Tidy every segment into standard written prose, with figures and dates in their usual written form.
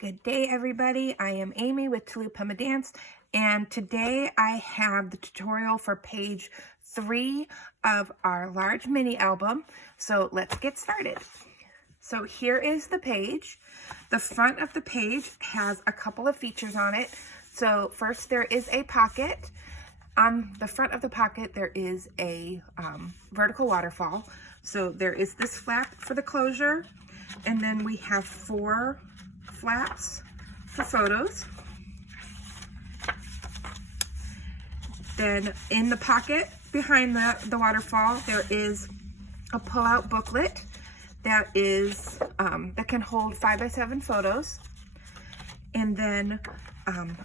Good day, everybody. I am Amy with Tulipema Dance, and today I have the tutorial for page 3 of our large mini album. So let's get started. So here is the page. The front of the page has a couple of features on it. So first, there is a pocket. On the front of the pocket, there is a vertical waterfall. So there is this flap for the closure, and then we have 4 flaps for photos. Then in the pocket behind the waterfall, there is a pull-out booklet that is that can hold 5x7 photos, and then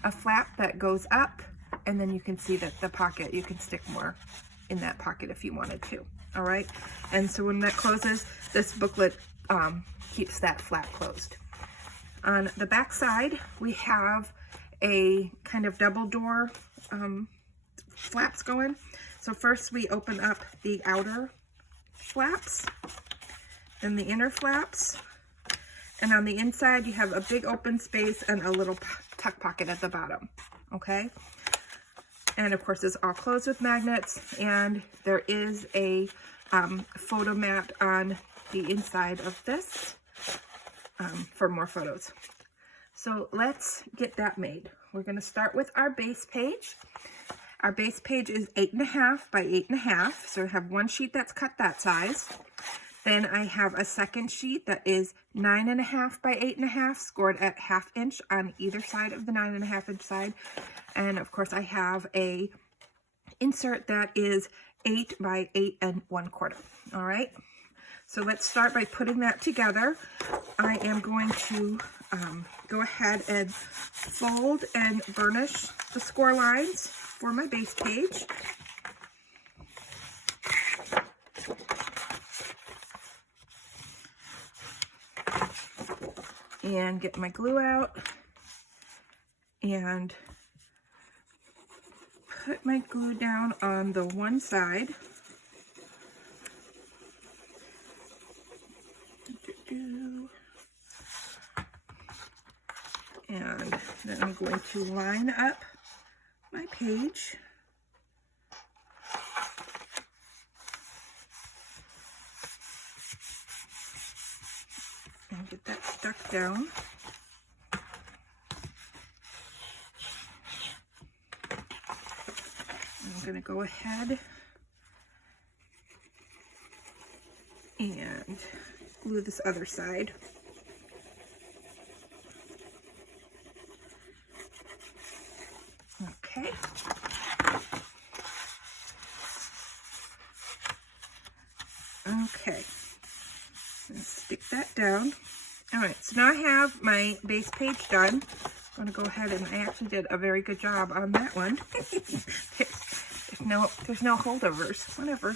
a flap that goes up, and then you can see that the pocket, you can stick more in that pocket if you wanted to. All right, and so when that closes, this booklet keeps that flap closed. On the back side, we have a kind of double door flaps going. So first we open up the outer flaps, then the inner flaps, and on the inside you have a big open space and a little tuck pocket at the bottom, okay? And of course it's all closed with magnets, and there is a photo mat on the inside of this for more photos. So let's get that made. We're going to start with our base page. Our base page is 8.5 by 8.5. So I have one sheet that's cut that size. Then I have a second sheet that is 9.5 by 8.5, scored at 1/2 inch on either side of the 9.5 inch side. And of course I have a insert that is 8 by 8 1/4. All right. So let's start by putting that together. I am going to go ahead and fold and burnish the score lines for my base page. And get my glue out and put my glue down on the one side. And then I'm going to line up my page. And get that stuck down. I'm going to go ahead and glue this other side. Okay. Okay. Let's stick that down. All right, so now I have my base page done. I'm going to go ahead, and I actually did a very good job on that one. there's no holdovers, whatever.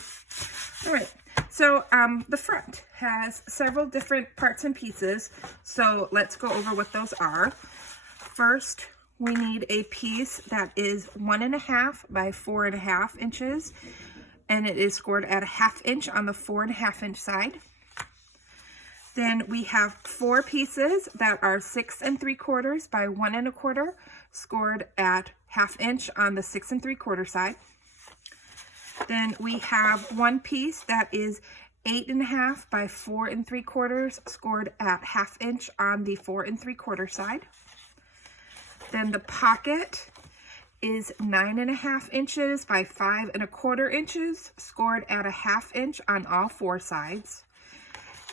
All right, so the front has several different parts and pieces, so let's go over what those are. First, we need a piece that is 1.5 by 4.5 inches, and it is scored at 1/2 inch on the 4.5 inch side. Then we have 4 pieces that are 6 3/4 by 1 1/4, scored at 1/2 inch on the 6 3/4 side. Then we have 1 piece that is 8.5 by 4 3/4, scored at 1/2 inch on the 4 3/4 side. Then the pocket is 9.5 inches by 5 1/4 inches, scored at 1/2 inch on all 4 sides.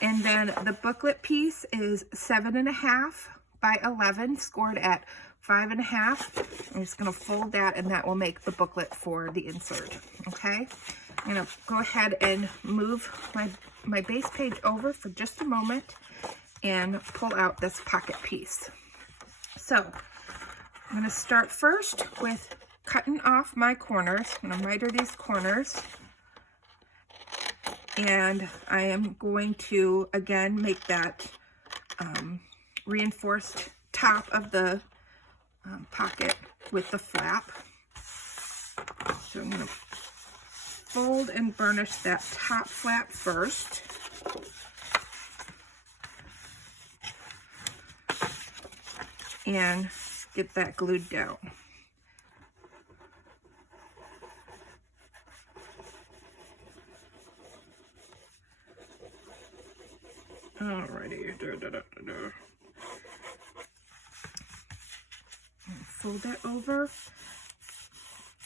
And then the booklet piece is 7.5 by 11, scored at 5.5. I'm just going to fold that, and that will make the booklet for the insert. Okay, I'm going to go ahead and move my base page over for just a moment and pull out this pocket piece. So I'm going to start first with cutting off my corners. I'm going to miter these corners. And I am going to, again, make that reinforced top of the pocket with the flap. So I'm going to fold and burnish that top flap first. and get that glued down. Alrighty, and fold that over.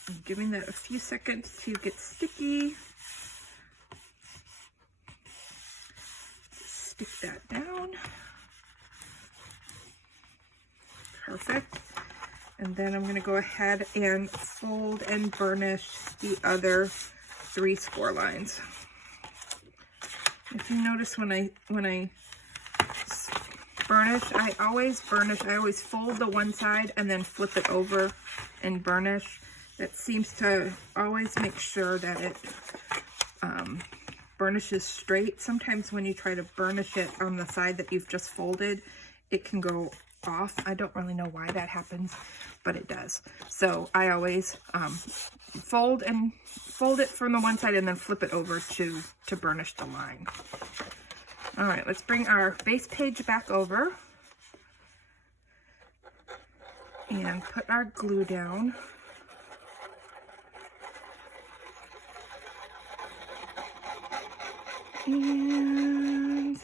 I'm giving that a few seconds to get sticky. Stick that down. Perfect. And then I'm going to go ahead and fold and burnish the other 3 score lines. If you notice when I burnish, I always fold the one side and then flip it over and burnish. That seems to always make sure that it burnishes straight. Sometimes when you try to burnish it on the side that you've just folded, it can go off. I don't really know why that happens, but it does. So I always fold it from the one side and then flip it over to burnish the line. All right, let's bring our base page back over and put our glue down. And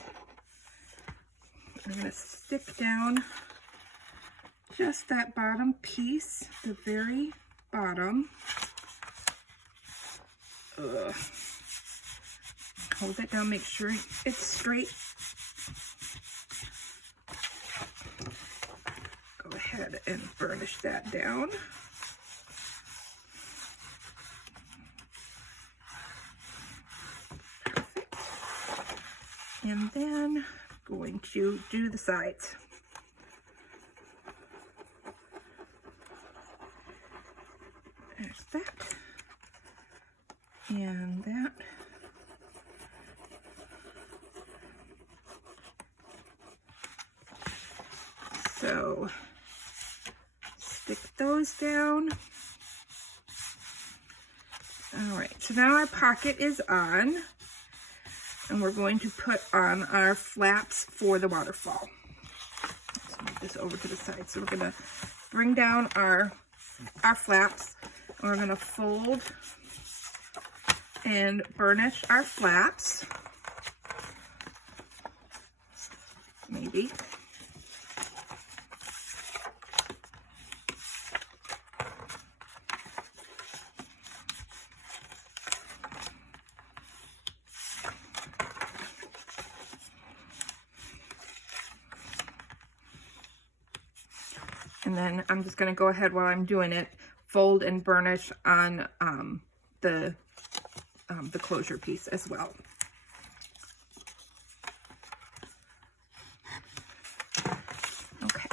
I'm going to stick down just that bottom piece, the very bottom. Hold it down, make sure it's straight. Go ahead and burnish that down. Perfect. And then going to do the sides. There's that. And that. So stick those down. All right, so now our pocket is on, and we're going to put on our flaps for the waterfall. Let's move this over to the side. So we're gonna bring down our flaps, and we're gonna fold and burnish our flaps. Maybe. And then I'm just going to go ahead while I'm doing it, fold and burnish on the closure piece as well. Okay.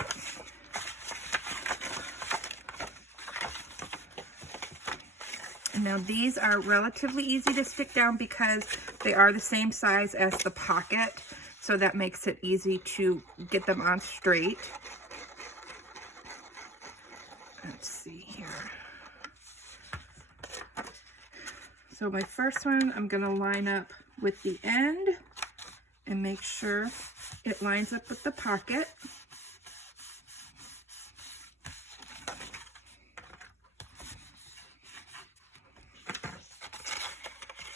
And now these are relatively easy to stick down because they are the same size as the pocket, so that makes it easy to get them on straight. Let's see here. So my first one, I'm going to line up with the end and make sure it lines up with the pocket.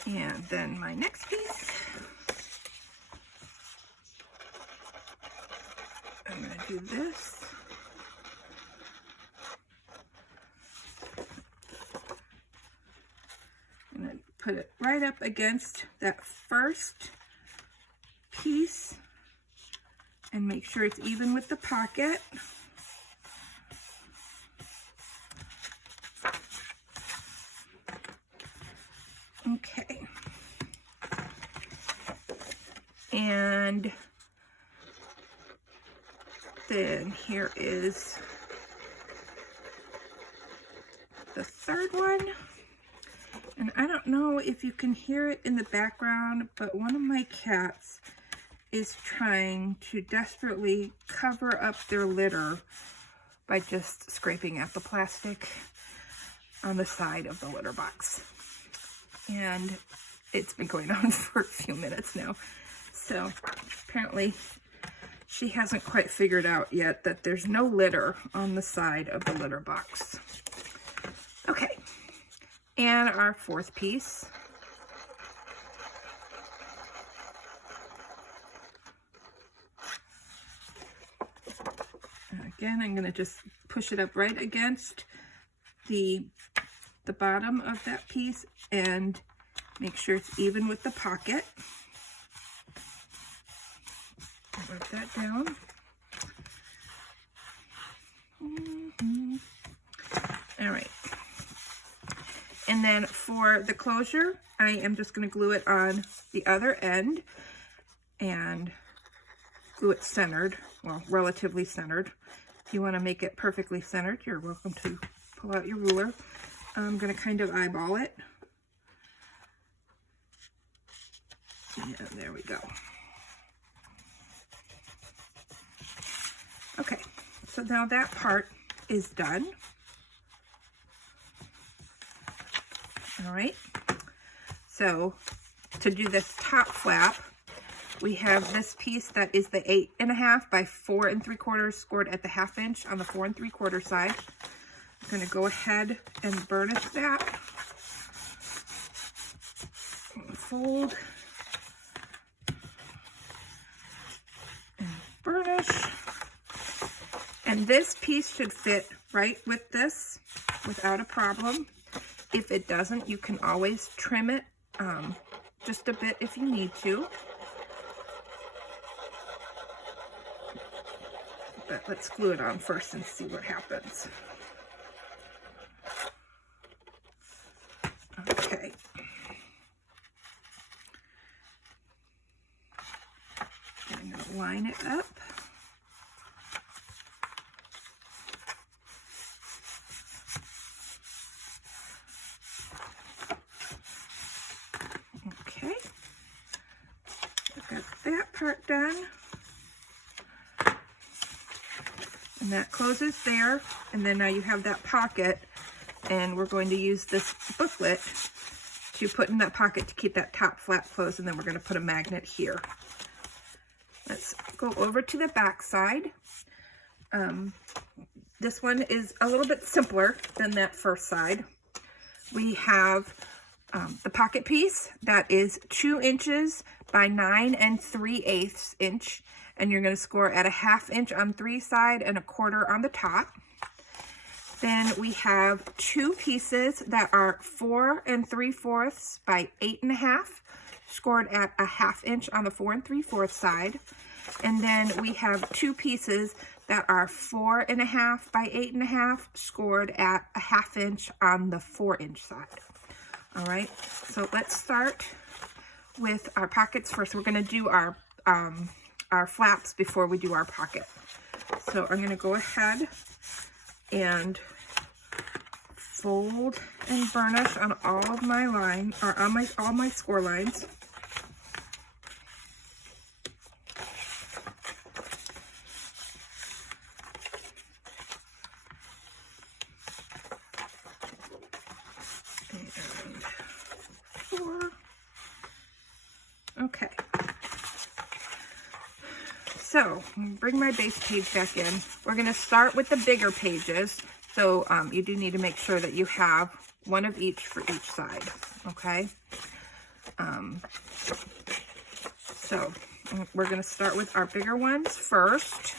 And then my next piece, I'm going to do this. And then put it right up against that first piece and make sure it's even with the pocket. Okay. And then here is the third one. And I don't know if you can hear it in the background, but one of my cats is trying to desperately cover up their litter by just scraping at the plastic on the side of the litter box. And it's been going on for a few minutes now. So apparently she hasn't quite figured out yet that there's no litter on the side of the litter box. Okay, and our fourth piece. And again, I'm going to just push it up right against the bottom of that piece and make sure it's even with the pocket. Write that down. All right. And then for the closure, I am just going to glue it on the other end and glue it centered, well, relatively centered. If you want to make it perfectly centered, you're welcome to pull out your ruler. I'm going to kind of eyeball it. And there we go. Okay, so now that part is done. All right, so to do this top flap, we have this piece that is the 8.5 by 4 3/4 scored at the 1/2 inch on the 4 3/4 side. I'm going to go ahead and burnish that. Fold and burnish. And this piece should fit right with this without a problem. If it doesn't, you can always trim it just a bit if you need to. But let's glue it on first and see what happens. Okay. I'm going to line it up. Okay. I've got that part done. And that closes there, and then now you have that pocket, and we're going to use this booklet to put in that pocket to keep that top flap closed, and then we're going to put a magnet here. Let's go over to the back side. This one is a little bit simpler than that first side. We have the pocket piece that is 2 inches by 9 3/8 inch. And you're going to score at a 1/2 inch on 3 side and 1/4 on the top. Then we have 2 pieces that are 4 3/4 by 8.5, scored at a 1/2 inch on the 4 3/4 side. And then we have 2 pieces that are 4.5 by 8.5, scored at a 1/2 inch on the 4 inch side. All right, so let's start with our pockets first. We're going to do our flaps before we do our pocket. So I'm going to go ahead and fold and burnish on all of my line, or on all my score lines. And 4. Okay. So, bring my base page back in. We're going to start with the bigger pages. So, you do need to make sure that you have one of each for each side. Okay? So, we're going to start with our bigger ones first.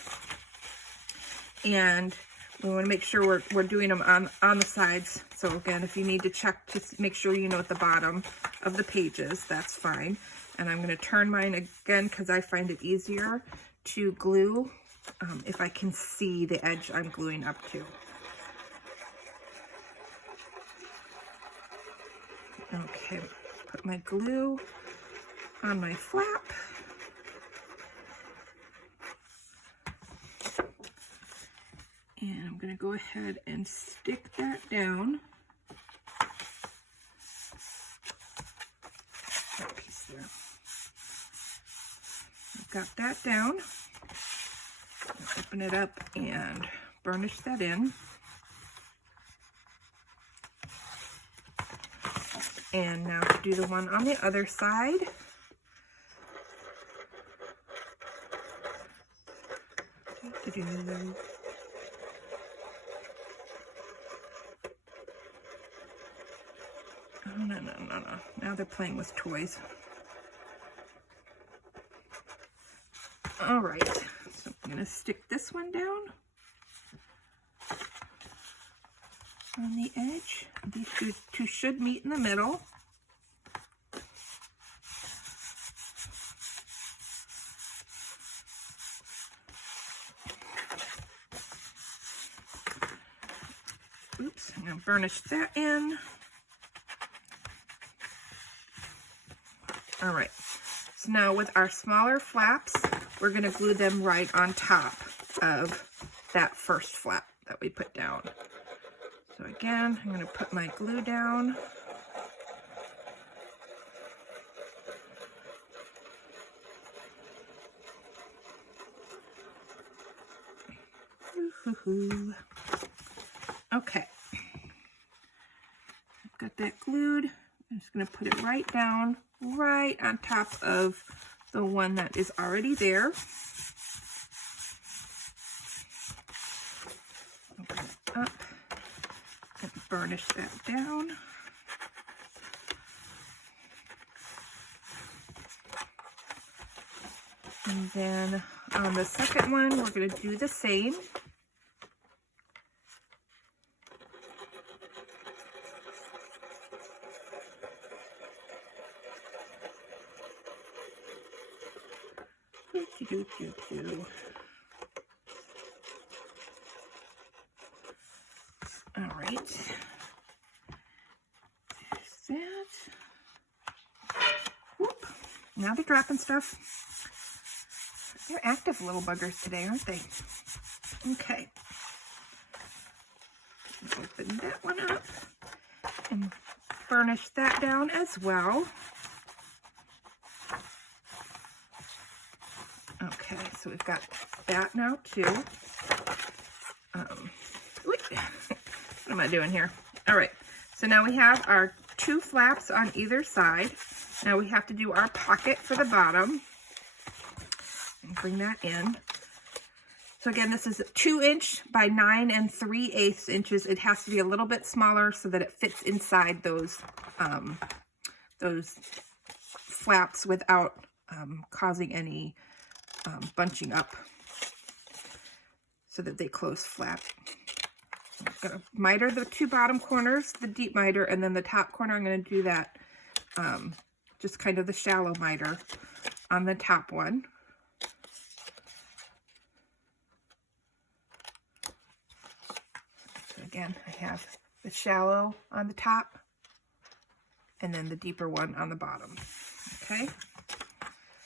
And we want to make sure we're doing them on the sides. So, again, if you need to check to make sure you know at the bottom of the pages, that's fine. And I'm going to turn mine again because I find it easier to glue if I can see the edge I'm gluing up to. Okay, put my glue on my flap. And I'm going to go ahead and stick that down. That piece there. I've got that down. Open it up and burnish that in. And now to do the one on the other side. Oh, no, no, no, no. Now they're playing with toys. All right, so I'm going to stick this one down on the edge. These two should meet in the middle. Oops, I'm going to burnish that in. All right, so now with our smaller flaps, we're going to glue them right on top of that first flap that we put down. So again, I'm going to put my glue down. Okay, I've got that glued. I'm just going to put it right down, right on top of the one that is already there. Open it up and burnish that down. And then on the second one, we're going to do the same. All right. There's that. Whoop. Now they're dropping stuff. They're active little buggers today, aren't they? Okay. Open that one up and burnish that down as well. Okay, so we've got that now too. What am I doing here? All right, so now we have our two flaps on either side. Now we have to do our pocket for the bottom. And bring that in. So again, this is 2" by 9 3/8 inches. It has to be a little bit smaller so that it fits inside those flaps without causing any bunching up, so that they close flat. I'm going to miter the two bottom corners, the deep miter, and then the top corner I'm going to do that, just kind of the shallow miter on the top one. So again, I have the shallow on the top and then the deeper one on the bottom. Okay.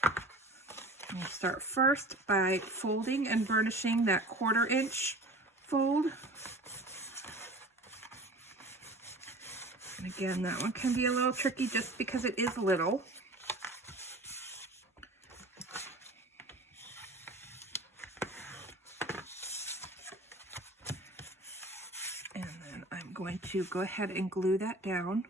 I'm going to start first by folding and burnishing that 1/4 inch fold. And again, that one can be a little tricky just because it is little. And then I'm going to go ahead and glue that down.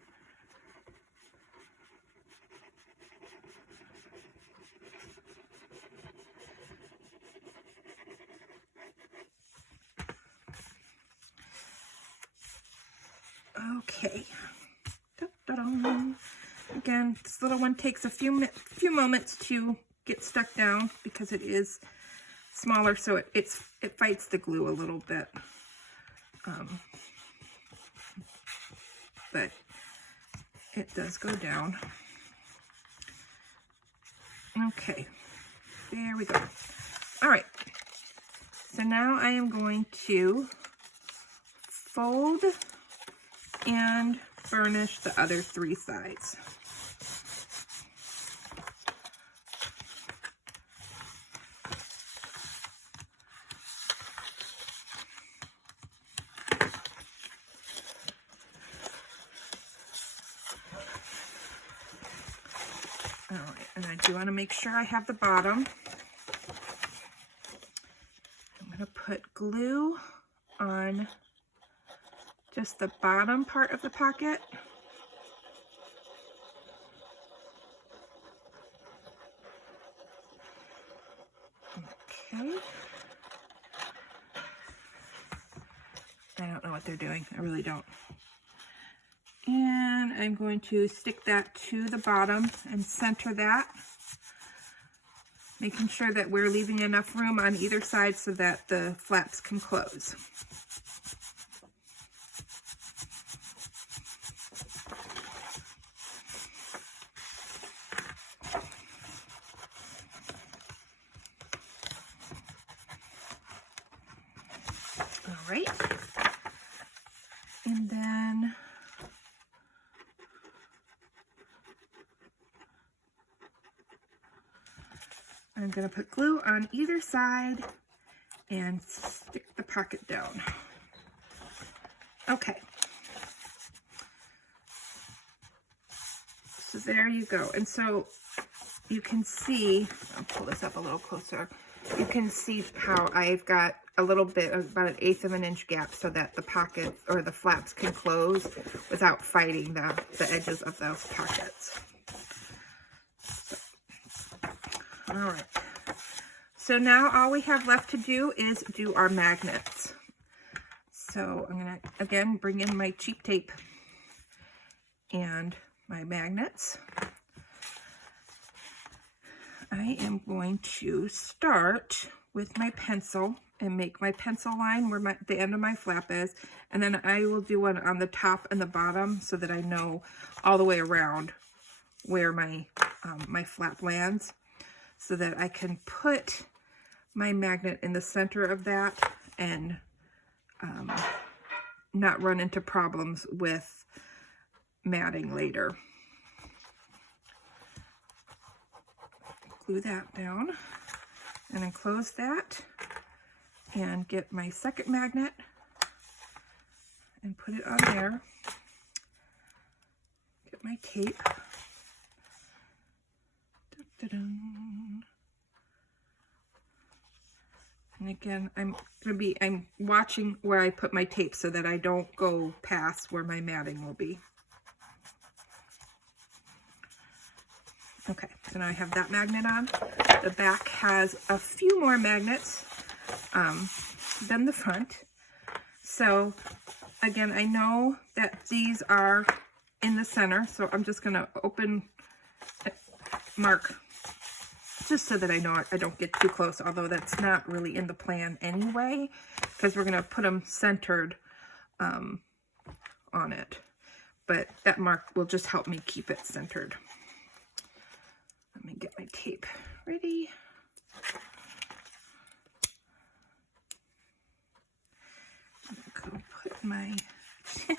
Okay. Again, this little one takes a few moments to get stuck down because it is smaller, so it fights the glue a little bit. But it does go down. Okay, there we go. All right, so now I am going to fold and burnish the other 3 sides. All right, and I do want to make sure I have the bottom. I'm going to put glue on just the bottom part of the pocket. Okay. I don't know what they're doing. I really don't. And I'm going to stick that to the bottom and center that, making sure that we're leaving enough room on either side so that the flaps can close. All right. And then I'm going to put glue on either side and stick the pocket down. Okay. So there you go. And so you can see, I'll pull this up a little closer. You can see how I've got a little bit, about 1/8 of an inch gap so that the pocket or the flaps can close without fighting the edges of those pockets. All right. So now all we have left to do is do our magnets. So I'm going to, again, bring in my cheap tape and my magnets. I am going to start with my pencil and make my pencil line where the end of my flap is, and then I will do one on the top and the bottom so that I know all the way around where my my flap lands, so that I can put my magnet in the center of that and not run into problems with matting later. Glue that down and then close that and get my second magnet and put it on there. Get my tape. Dun-dun-dun. And again, I'm watching where I put my tape so that I don't go past where my matting will be. Okay, so now I have that magnet on. The back has a few more magnets than the front. So again, I know that these are in the center, so I'm just gonna open mark just so that I know I don't get too close, although that's not really in the plan anyway, because we're gonna put them centered on it. But that mark will just help me keep it centered. Let me get my tape ready. I'm gonna put my,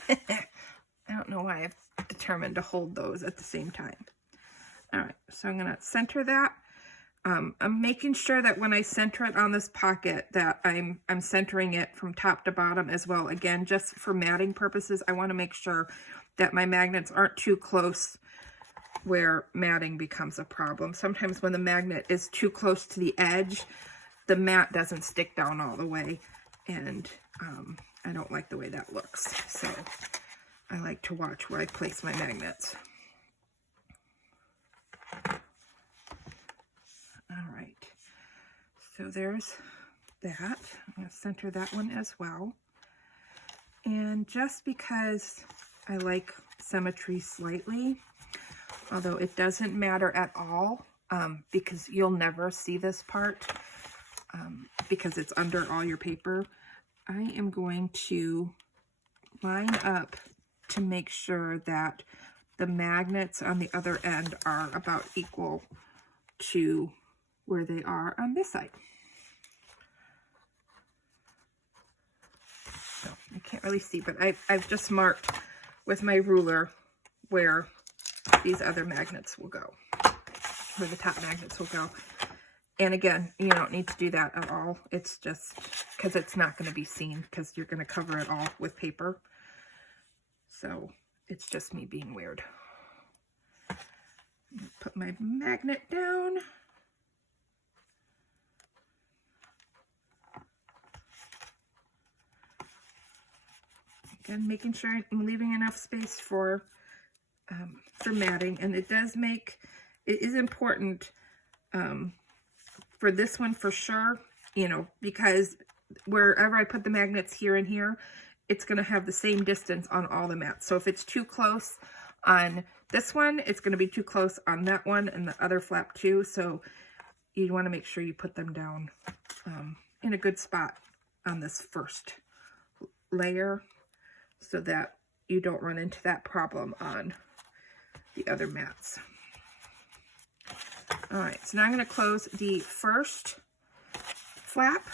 I don't know why I've determined to hold those at the same time. All right, so I'm gonna center that. I'm making sure that when I center it on this pocket that I'm centering it from top to bottom as well. Again, just for matting purposes, I wanna make sure that my magnets aren't too close where matting becomes a problem. Sometimes when the magnet is too close to the edge, the mat doesn't stick down all the way, and I don't like the way that looks. So I like to watch where I place my magnets. All right, so there's that. I'm going to center that one as well. And just because I like symmetry slightly, although it doesn't matter at all, because you'll never see this part because it's under all your paper, I am going to line up to make sure that the magnets on the other end are about equal to where they are on this side. So you can't really see, but I've just marked with my ruler where these other magnets will go, where the top magnets will go. And again, you don't need to do that at all. It's just because it's not going to be seen, because you're going to cover it all with paper. So it's just me being weird. Put my magnet down. Again, making sure I'm leaving enough space for matting, and it is important for this one for sure, you know, because wherever I put the magnets here and here, it's going to have the same distance on all the mats. So if it's too close on this one, it's going to be too close on that one and the other flap too. So you want to make sure you put them down in a good spot on this first layer so that you don't run into that problem on the other mats. All right, so now I'm going to close the first flap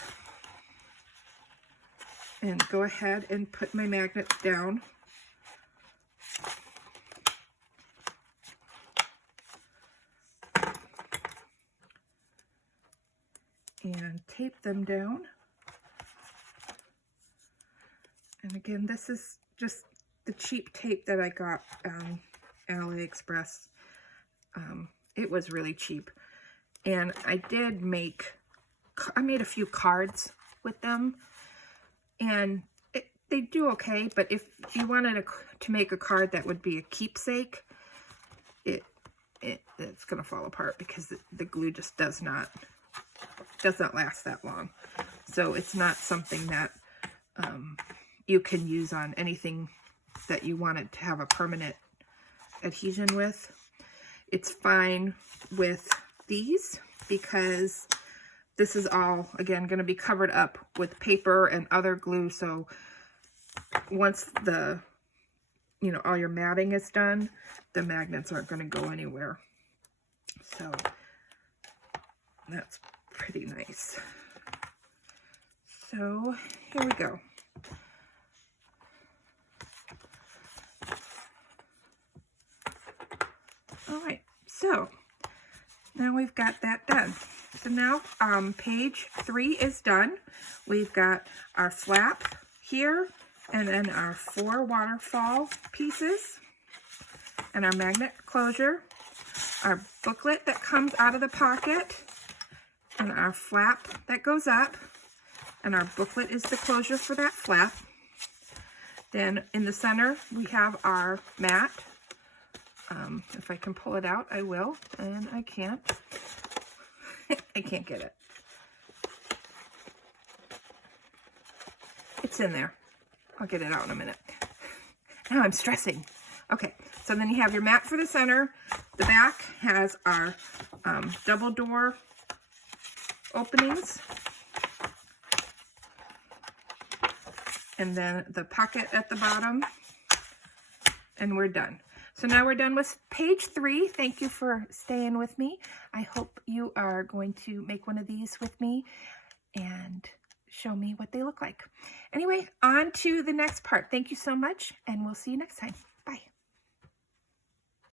and go ahead and put my magnets down. And tape them down. And again, this is just the cheap tape that I got on AliExpress. It was really cheap. And I made a few cards with them. And they do okay, but if you wanted to make a card that would be a keepsake, it's going to fall apart because the glue just does not last that long. So it's not something that you can use on anything that you wanted to have a permanent adhesion with. It's fine with these because this is all, again, going to be covered up with paper and other glue. So once all your matting is done, the magnets aren't going to go anywhere. So that's pretty nice. So here we go. All right, so now we've got that done. So now page 3 is done. We've got our flap here and then our 4 waterfall pieces and our magnet closure, our booklet that comes out of the pocket, and our flap that goes up, and our booklet is the closure for that flap. Then in the center, we have our mat. If I can pull it out, I will, and I can't. I can't get it. It's in there. I'll get it out in a minute. Now I'm stressing. Okay, so then you have your mat for the center. The back has our double door openings. And then the pocket at the bottom. And we're done. So now we're done with page 3. Thank you for staying with me. I hope you are going to make one of these with me and show me what they look like. Anyway, on to the next part. Thank you so much, and we'll see you next time.